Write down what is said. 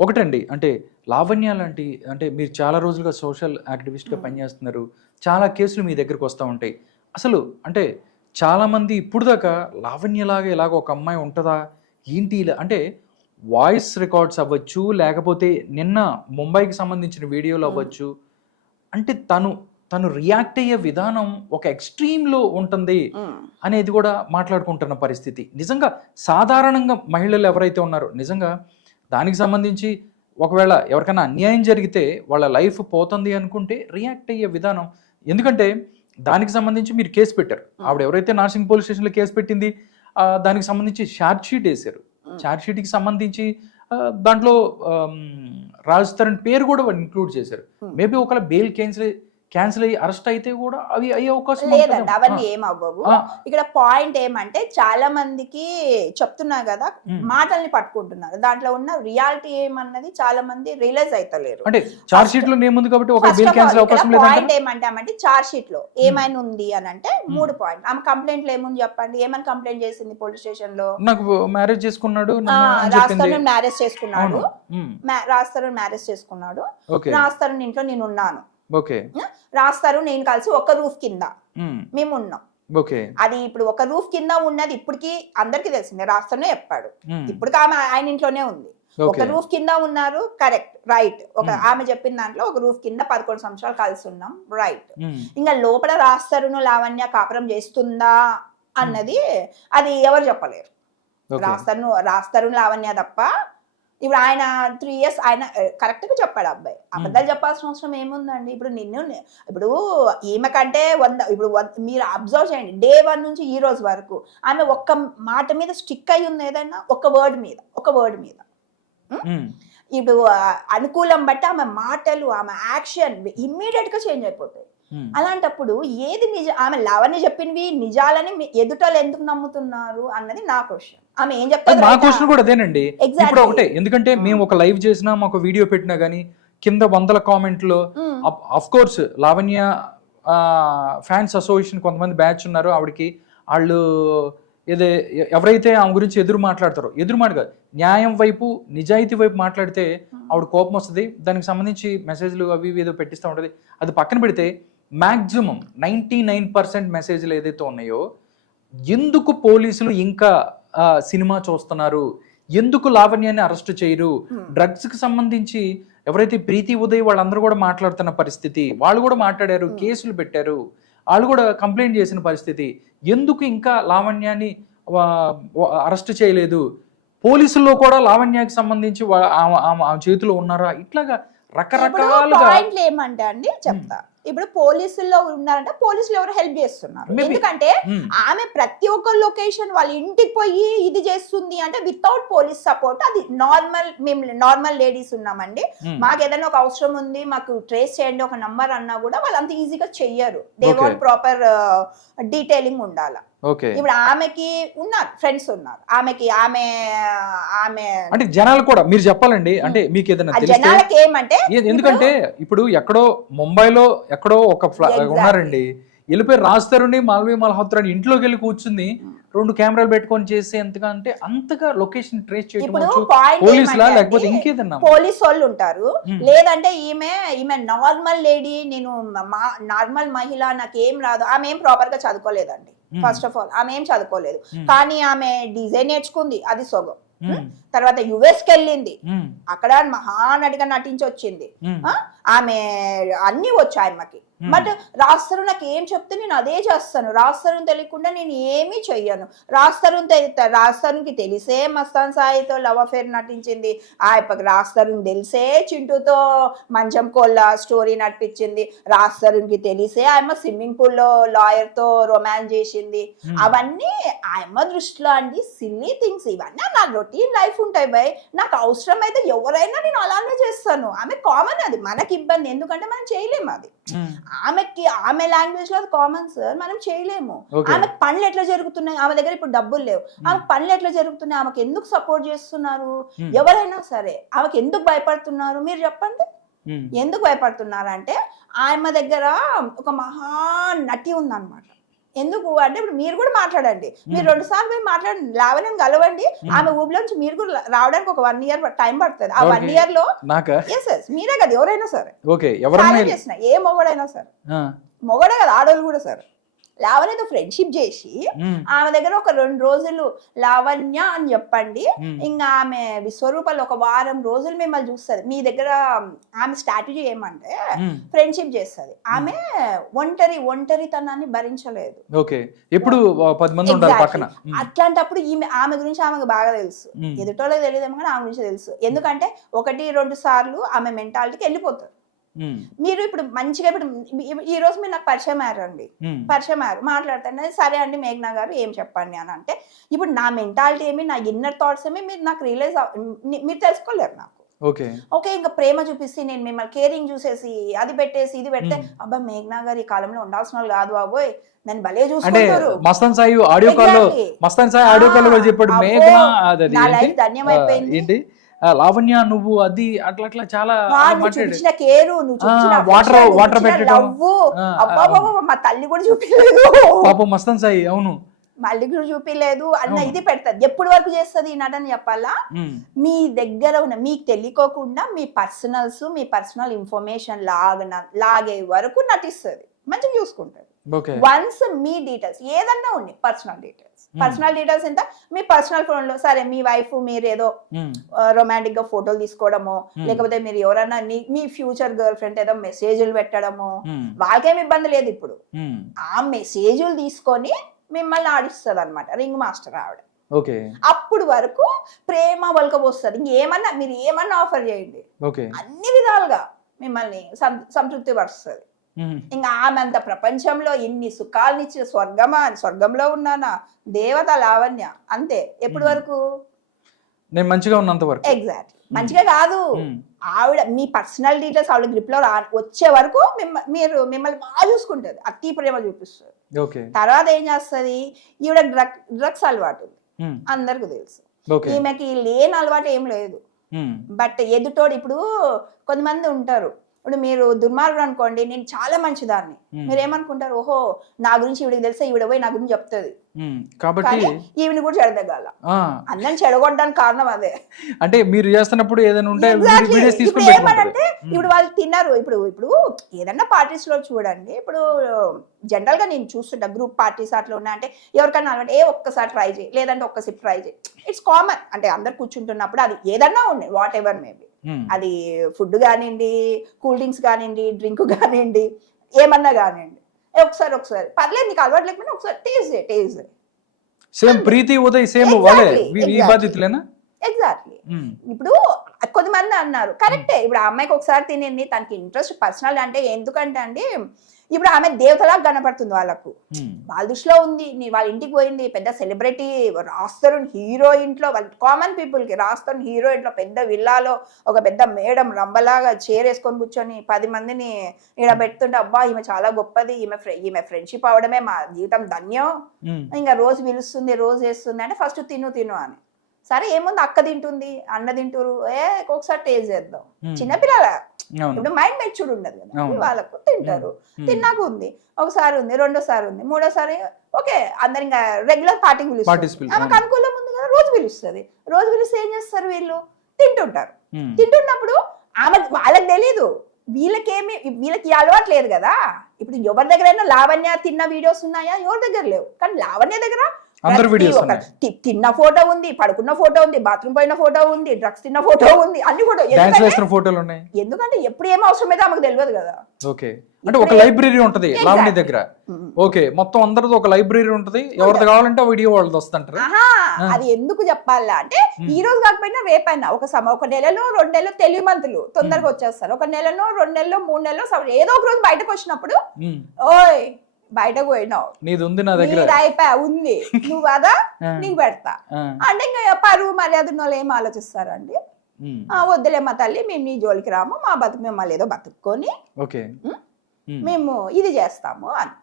ఒకటండి అంటే లావణ్య లాంటి అంటే మీరు చాలా రోజులుగా సోషల్ యాక్టివిస్ట్గా. పనిచేస్తున్నారు చాలా కేసులు మీ దగ్గరకు వస్తూ ఉంటాయి అసలు అంటే చాలామంది ఇప్పుడు దాకా లావణ్యలాగా ఇలాగ ఒక అమ్మాయి ఉంటుందా ఏంటి ఇలా అంటే వాయిస్ రికార్డ్స్ అవ్వచ్చు లేకపోతే నిన్న ముంబైకి సంబంధించిన వీడియోలు. అవ్వచ్చు అంటే తను తను రియాక్ట్ అయ్యే విధానం ఒక ఎక్స్ట్రీమ్లో ఉంటుంది. అనేది కూడా మాట్లాడుకుంటున్న పరిస్థితి నిజంగా సాధారణంగా మహిళలు ఎవరైతే ఉన్నారో నిజంగా దానికి సంబంధించి ఒకవేళ ఎవరికైనా అన్యాయం జరిగితే వాళ్ళ లైఫ్ పోతుంది అనుకుంటే రియాక్ట్ అయ్యే విధానం. ఎందుకంటే దానికి సంబంధించి మీరు కేసు పెట్టారు. ఆవిడ ఎవరైతే నార్సింగ్ పోలీస్ స్టేషన్లో కేసు పెట్టింది దానికి సంబంధించి షార్ట్ షీట్ వేశారు. షార్ట్ షీట్కి సంబంధించి దాంట్లో రాజ్ తరుణ్ పేరు కూడా ఇంక్లూడ్ చేశారు. మేబీ ఒకవేళ బెయిల్ క్యాన్సిల్ క్యాన్సిల్ అయ్యి అరెస్ట్ అయితే కూడా అవి అయ్యే అవకాశం లేదండి? అవన్నీ. ఏం అవ్వవు ఇక్కడ పాయింట్ ఏమంటే చాలా మందికి చెప్తున్నా కదా. మాటల్ని పట్టుకుంటున్నారు. దాంట్లో ఉన్న రియాలిటీ ఏమన్నది చాలా మంది రియలైజ్ అవుతలేరు అంటే చార్జ్ షీట్లో నేమ్ ఉంది కాబట్టి ఒక బిల్ క్యాన్సిల్ అవకాశం పాయింట్ లేదంటే ఏమంటామంటే చార్జ్ షీట్లో ఏమైనా ఉంది అని అంటే మూడు పాయింట్ ఆమె కంప్లైంట్ ఏముంది చెప్పండి? ఏమని కంప్లైంట్ చేసింది పోలీస్ స్టేషన్లో? నాకు మ్యారేజ్ చేసుకున్నాడు రాస్తాను మ్యారేజ్ చేసుకున్నాడు. రాస్తారు మ్యారేజ్ చేసుకున్నాడు. రాస్తారు ఇంట్లో నేను ఉన్నాను. రాస్తారు నేను కలిసి ఒక రూఫ్ కింద. మేము ఉన్నాం. అది ఇప్పుడు ఒక రూఫ్ కింద ఉన్నది ఇప్పటికి అందరికి తెలిసిందే రాస్తానే చెప్పాడు. ఇప్పటికి ఆమె ఆయన ఇంట్లోనే ఉంది. ఒక రూఫ్ కింద ఉన్నారు కరెక్ట్ రైట్. ఒక. ఆమె చెప్పిన దాంట్లో ఒక రూఫ్ కింద పదకొండు సంవత్సరాలు కలిసి ఉన్నాం రైట్. ఇంకా లోపల రాస్తారును లావణ్య కాపురం చేస్తుందా అన్నది అది ఎవరు చెప్పలేరు. రాస్తారు రాస్తారు లావణ్య తప్ప ఇప్పుడు ఆయన త్రీ ఇయర్స్ ఆయన కరెక్ట్గా చెప్పాడు అబ్బాయి. అబద్ధాలు చెప్పాల్సిన అవసరం ఏముందండి? ఇప్పుడు నిన్ను ఇప్పుడు ఈమె కంటే వంద ఇప్పుడు మీరు అబ్జర్వ్ చేయండి. డే వన్ నుంచి ఈ రోజు వరకు ఆమె ఒక్క మాట మీద స్టిక్ అయి ఉంది ఏదైనా ఒక వర్డ్ మీద ఒక వర్డ్ మీద. ఇప్పుడు అనుకూలం బట్టి ఆమె మాటలు ఆమె యాక్షన్ ఇమ్మీడియట్గా చేంజ్ అయిపోతాయి. అలాంటప్పుడు ఏది నిజ ఆమె లవణ్య చెప్పినవి నిజాలని ఎదుటలు ఎందుకు నమ్ముతున్నారు అన్నది నా క్వశ్చన్ ఆమె ఏం చెప్తారు రైటా? క్వశ్చన్ కూడా అదేనండి. ఇప్పుడు ఒకటే ఎందుకంటే. మేము ఒక లైవ్ చేసినా ఒక వీడియో పెట్టినా గానీ కింద వందల కామెంట్లో of course Lavanya fans association కొంతమంది బ్యాచ్ ఉన్నారు ఆవిడకి వాళ్ళు ఏదే ఎవరైతే ఆమె గురించి ఎదురు మాట్లాడతారో ఎదురు మాట కాదు న్యాయం వైపు నిజాయితీ వైపు మాట్లాడితే ఆవిడ కోపం వస్తుంది దానికి సంబంధించి మెసేజ్లు అవి ఏదో పెట్టిస్తూ ఉంటుంది అది పక్కన పెడితే మ్యాక్సిమం నైంటీ నైన్ పర్సెంట్ మెసేజ్లు ఏదైతే ఉన్నాయో ఎందుకు పోలీసులు ఇంకా సినిమా చూస్తున్నారు? ఎందుకు లావణ్యాన్ని అరెస్ట్ చేయరు? Hmm. డ్రగ్స్కి సంబంధించి ఎవరైతే ప్రీతి ఉదయ్ వాళ్ళందరూ కూడా మాట్లాడుతున్న పరిస్థితి వాళ్ళు కూడా మాట్లాడారు Hmm. కేసులు పెట్టారు వాళ్ళు కూడా కంప్లైంట్ చేసిన పరిస్థితి ఎందుకు ఇంకా లావణ్యాన్ని అరెస్ట్ చేయలేదు? పోలీసుల్లో కూడా లావణ్యానికి సంబంధించి ఆమె చేతిలో ఉన్నారా? ఇట్లాగా రకరకాలుగా ఏమంటే అండి చెప్తా. ఇప్పుడు పోలీసుల్లో ఉన్నారంటే పోలీసులు ఎవరు హెల్ప్ చేస్తున్నారు. ఎందుకంటే Hmm. ఆమె ప్రతి ఒక్క లొకేషన్ వాళ్ళ ఇంటికి పోయి ఇది చేస్తుంది అంటే వితౌట్ పోలీస్ సపోర్ట్ అది నార్మల్ మేము నార్మల్ లేడీస్ ఉన్నామండి Hmm. మాకు ఏదైనా ఒక అవసరం ఉంది మాకు ట్రేస్ చేయండి ఒక నంబర్ అన్నా కూడా వాళ్ళు అంత ఈజీగా చెయ్యరు దే. వాంట్ ప్రాపర్ డీటెయిలింగ్ ఉండాల ఇప్పుడు ఆమెకి ఉన్నారు ఫ్రెండ్స్ ఉన్నారు. ఆమెకి ఆమె ఆమె అంటే జనాలు కూడా మీరు చెప్పాలండి అంటే మీకు ఏదైనా జనాలకి ఏమంటే ఏ- ఎందుకంటే ఇప్పుడు ఎక్కడో ముంబైలో ఎక్కడో ఒక. ఉన్నారండి. వెళ్ళిపోయి రాస్తారుని మాల్వీ మల్హోత్రాని ఇంట్లోకి వెళ్ళి కూర్చుంది రెండు కెమెరాలు పెట్టుకొని చేసే ఎంతగా అంటే అంతగా లొకేషన్ ట్రేస్ చేయడం పోలీసులా లేకపోతే ఇంకేదన్నా? పోలీస్ వాళ్ళు ఉంటారు. లేదంటే ఈమె ఈమె నార్మల్ లేడీ నేను నార్మల్ మహిళ నాకేం రాదు. ఆమె ఏం ప్రాపర్గా చదువుకోలేదండి. ఫస్ట్ ఆఫ్ ఆల్ ఆమె ఏం చదువుకోలేదు. కానీ ఆమె డిజైన్ నేర్చుకుంది అది సొగం. తర్వాత యుఎస్కి వెళ్ళింది. ఉమ్, అక్కడ మహానటిగా నటించి వచ్చింది? ఆమె అన్ని వచ్చు ఆయమ్మకి. బట్ రాస్తారు నాకు ఏం చెప్తే నేను అదే చేస్తాను. రాస్తారు తెలియకుండా నేను ఏమీ చెయ్యను. రాస్తారు రాస్తారుకి తెలిసే మస్తాన్ సాయితో లవ్ అఫేర్ నటించింది. ఆ ఇప్పటికి రాస్తారుని తెలిసే చింటూతో మంచం కోళ్ళ స్టోరీ నడిపించింది. రాస్తారుకి తెలిసే ఆయమ్మ స్విమ్మింగ్ పూల్లో లాయర్తో రొమాన్స్ చేసింది. అవన్నీ ఆయమ్మ దృష్టిలో అండి. సిల్లీ థింగ్స్ ఇవన్నీ నా రొటీన్ లైఫ్ ఉంటాయి బై. నాకు అవసరం అయితే ఎవరైనా నేను చేస్తాను. ఆమె కామన్ అది. మనకి ఇబ్బంది. ఎందుకంటే మనం చేయలేము అది. ఆమెకి ఆమె లాంగ్వేజ్లో అది కామన్ సార్ మనం చేయలేము. ఆమె పనులు ఎట్లా జరుగుతున్నాయి? ఆమె దగ్గర ఇప్పుడు డబ్బులు లేవు. ఆమె పనులు ఎట్లా జరుగుతున్నాయి? ఆమెకి ఎందుకు సపోర్ట్ చేస్తున్నారు? ఎవరైనా సరే ఆమెకి ఎందుకు భయపడుతున్నారు? మీరు చెప్పండి. ఎందుకు భయపడుతున్నారు అంటే ఆమె దగ్గర ఒక మహా నటి ఉందన్నమాట. ఎందుకు అంటే ఇప్పుడు మీరు కూడా మాట్లాడండి. మీరు రెండు సార్లు పోయి మాట్లాడండి. లావణ్యం కలవండి. ఆమె ఊబిలో నుంచి మీరు కూడా రావడానికి ఒక వన్ ఇయర్ టైం పడుతుంది. ఆ వన్? ఇయర్లో నాకా? ఎస్ ఎస్ మీరే కదా ఎవరైనా సరే. ఓకే ఏ మొగడైనా సరే. మొగడే కదా ఆడవాళ్ళు కూడా సరే. లావణ్యతో ఫ్రెండ్షిప్ చేసి ఆమె దగ్గర ఒక రెండు రోజులు లావణ్య అని చెప్పండి. ఇంకా ఆమె విశ్వరూపాలు ఒక వారం రోజులు మిమ్మల్ని చూస్తుంది. మీ దగ్గర ఆమె స్ట్రాటజీ ఏమంటే ఫ్రెండ్షిప్ చేస్తుంది. ఆమె ఒంటరి ఒంటరితనాన్ని భరించలేదు. ఓకే. ఎప్పుడు పది మంది ఉండాలి. పక్కన. అట్లాంటప్పుడు ఈమె ఆమె గురించి ఆమెకు బాగా తెలుసు. ఎదుటోళ్ళకి తెలియదేమో కానీ ఆమె గురించి తెలుసు. ఎందుకంటే ఒకటి రెండు సార్లు ఆమె మెంటాలిటీకి వెళ్ళిపోతారు. ఉమ్, మీరు ఇప్పుడు మంచిగా ఇప్పుడు ఈ- రోజు మీరు నాకు పరిచయం అయ్యారండి. పరిచయం అయ్యారు. మాట్లాడుతాను. సరే అండి మేఘనా గారు ఏం చెప్పండి అని అంటే ఇప్పుడు నా మెంటాలిటీ ఏమి నా ఇన్నర్ థాట్స్ ఏమి మీరు నాకు రియలైజ్ మీరు తెలుసుకోలేరు నాకు. ఓకే. ఓకే ఇంకా ప్రేమ చూపిస్తే నేను మిమ్మల్ని కేరింగ్ చూసేసి అది పెట్టేసి ఇది పెడితే. అబ్బా మేఘనా గారు ఈ కాలంలో ఉండాల్సిన వాళ్ళు కాదు బాబోయ్. నన్ను భలే చూసుకుంటారు. Mastan Sai audio Exactly. Mastan Sai audio కూడా చెప్పాడు మేఘన నా? లైఫ్ ధన్యమైపోయింది. లావణ్య నువ్వు అది అట్లా అట్లా చాలా చూపించిన కేరు water చూపించిన పెట్టడం. మా తల్లి కూడా చూపించలేదు. పాపం మస్తాన్ సాయి అవును. మళ్ళీ కూడా చూపించలేదు. అన్న. ఇది పెడతది. ఎప్పుడు వరకు చేస్తుంది ఈ నటన చెప్పాలా? మీ దగ్గర ఉన్న మీకు తెలియకోకుండా మీ పర్సనల్స్ మీ పర్సనల్ ఇన్ఫర్మేషన్ లాగన లాగే వరకు నటిస్తుంది. మంచిగా చూసుకుంటారు ఓకే వన్స్ మీ డీటెయిల్స్ ఏదన్నా ఉంది personal details. Hmm. Personal details ఎంత? మీ పర్సనల్ ఫోన్లో సరే మీ వైఫ్ మీరు ఏదో ఉమ్, రొమాంటిక్గా ఫోటోలు తీసుకోవడము Hmm. లేకపోతే మీరు ఎవరన్నా మీ- ఫ్యూచర్ గర్ల్ ఫ్రెండ్ ఏదో మెసేజ్లు పెట్టడము వాళ్ళకేం ఇబ్బంది లేదు ఇప్పుడు. ఆ మెసేజ్లు తీసుకొని మిమ్మల్ని ఆడిస్తుంది అనమాట రింగ్ మాస్టర్ ఆవిడ. అప్పుడు వరకు ప్రేమ వలకపోస్తుంది ఇంకేమన్నా మీరు ఏమన్నా ఆఫర్ చేయండి. అన్ని విధాలుగా మిమ్మల్ని సంతృప్తి పరుస్తుంది. ఇంకా ఆమె అంత ప్రపంచంలో ఇన్ని సుఖాలను ఇచ్చిన స్వర్గమా? స్వర్గంలో ఉన్నానా? దేవత లావణ్య. అంతే. ఎప్పటి. వరకు? నేను మంచిగా ఉన్నంత వరకు. ఎగ్జాక్ట్ మంచిగా కాదు. ఆవిడ మీ పర్సనల్ డీటెయిల్స్ ఆవిడ గ్రిప్లో వచ్చే వరకు మీరు మిమ్మల్ని బాగా చూసుకుంటుంది. అతి ప్రేమ చూపిస్తుంది. తర్వాత ఏం చేస్తుంది? ఈవిడ డ్రగ్ డ్రగ్స్ అలవాటు అందరికీ తెలుసు. ఈమెకి లేని అలవాటు ఏం లేదు. బట్ ఎదుటోడు ఇప్పుడు కొంతమంది ఉంటారు. ఇప్పుడు మీరు దుర్మార్గుడు అనుకోండి నేను చాలా మంచిదాన్ని. మీరు ఏమనుకుంటారు ఓహో నా గురించి ఈవిడికి తెలిస్తే ఈవిడ పోయి నా గురించి చెప్తుంది. కాబట్టి ఈవిని కూడా చెడదగాల. అందరిని చెడగొట్టడానికి కారణం అదే. అంటే మీరు చేస్తున్నప్పుడు ఏదైనా ఉంటే ఇప్పుడు ఏమనంటే వాళ్ళు తిన్నారు. ఇప్పుడు ఇప్పుడు ఏదన్నా పార్టీస్లో చూడండి. ఇప్పుడు జనరల్గా నేను చూస్తుంటా. గ్రూప్ పార్టీస్ అట్లా ఉన్నా అంటే ఎవరికైనా అలవాటు ఏ ఒక్కసారి ట్రై చేయి. లేదంటే ఒక్క సిప్ ట్రై చేయి. ఇట్స్ కామన్ అంటే అందరు కూర్చుంటున్నప్పుడు అది ఏదన్నా ఉన్నాయి వాట్ ఎవర్ మేబీ అది ఫుడ్ కానివ్వండి కూల్ డ్రింక్స్ కానివ్వండి డ్రింక్ కానివ్వండి ఏమన్నా కానివ్వండి. ఒకసారి ఒకసారి. పర్లేదు నీకు అలవాటు లేకపోయినా ఒకసారి టేస్ట్ చేయి taste same Preethi Uday same వాళ్ళే. బాధ్యతలేనా? ఎగ్జాక్ట్లీ ఇప్పుడు కొంతమంది అన్నారు కరెక్టే ఇప్పుడు ఆ అమ్మాయికి ఒకసారి తినింది తనకి ఇంట్రెస్ట్ పర్సనల్ అంటే ఎందుకంటే అండి ఇప్పుడు ఆమె దేవతలా కనపడుతుంది వాళ్ళకు. వాళ్ళ దృష్టిలో ఉంది నీ వాళ్ళ ఇంటికి పోయింది పెద్ద సెలబ్రిటీ రాస్తారు హీరో ఇంట్లో వాళ్ళ కామన్ పీపుల్కి రాస్తారు హీరో ఇంట్లో పెద్ద విల్లాలో ఒక పెద్ద మేడం రంబలాగా చేరేసుకొని కూర్చొని పది మందిని ఇక్కడ పెడుతుంటే అబ్బా ఈమె చాలా గొప్పది ఈమె ఈమె ఫ్రెండ్షిప్ అవడమే మా జీవితం ధన్యం. ఇంకా రోజు పిలుస్తుంది రోజు వేస్తుంది అంటే ఫస్ట్ తిను తిను అని. సరే ఏముంది అక్క తింటుంది అన్న తింటురు ఏ ఒకసారి టేస్ట్ చేద్దాం. చిన్నపిల్లల ఇప్పుడు మైండ్ మెచ్యూర్డ్ ఉండదు కదా. వాళ్ళకు తింటారు. తిన్నాక ఉంది ఒకసారి ఉంది రెండోసారి ఉంది మూడోసారి ఓకే అందరు ఇంకా రెగ్యులర్ పార్టీకి Parties పిలుస్తారు. పిలు- ఆమెకు అనుకూలం ఉంది కదా రోజు పిలుస్తుంది. రోజు పిలిస్తే ఏం చేస్తారు వీళ్ళు? తింటుంటారు. తింటున్నప్పుడు ఆమె వాళ్ళకి తెలీదు వీళ్ళకేమి వీళ్ళకి అలవాటు లేదు కదా. ఇప్పుడు ఎవరి దగ్గరైనా లావణ్య తిన్న వీడియోస్ ఉన్నాయా? ఎవరి దగ్గర లేవు. కానీ లావణ్య దగ్గర అందరు వీడియోస్ తిన్న ఫోటో ఉంది పడుకున్న ఫోటో ఉంది బాత్రూమ్ పోయిన ఫోటో ఉంది డ్రగ్స్ తిన్న ఫోటో ఉంది అన్ని ఫోటో ఫోటోలు ఉన్నాయి. ఎందుకంటే ఎప్పుడు ఏం అవసరం అయితే ఆమెకు తెలియదు కదా. ఓకే. అంటే ఒక లైబ్రరీ ఉంటది Exactly. దగ్గర. ఓకే మొత్తం అందరిది ఒక లైబ్రరీ ఉంటది ఎవరిది కావాలంటే వీడియో వాళ్ళది వస్తుంటారు. అది ఎందుకు చెప్పాలా అంటే. ఈ రోజు కాకపోయినా రేపైనా ఒక సమ ఒక నెలలో రెండు నెలలు తెలివి మంతులు తొందరగా వచ్చేస్తారు. ఒక నెలలో రెండు నెలలు మూడు నెలలు ఏదో ఒక రోజు బయటకు వచ్చినప్పుడు ఓయ్ బయటకు పోయినావు. నీది ఉంది నా దగ్గర. అయిపోయా ఉంది. నువ్వు ఆ, నీకు పెడతా. అంటే ఇంకా పరువు మర్యాద ఉన్న వాళ్ళు ఏం ఆలోచిస్తారండి? వద్దులే మా తల్లి మేము నీ జోలికి రాము మా బతుకు మేము మళ్ళీ ఏదో బతుక్కొని ఓకే. మేము ఇది చేస్తాము అని.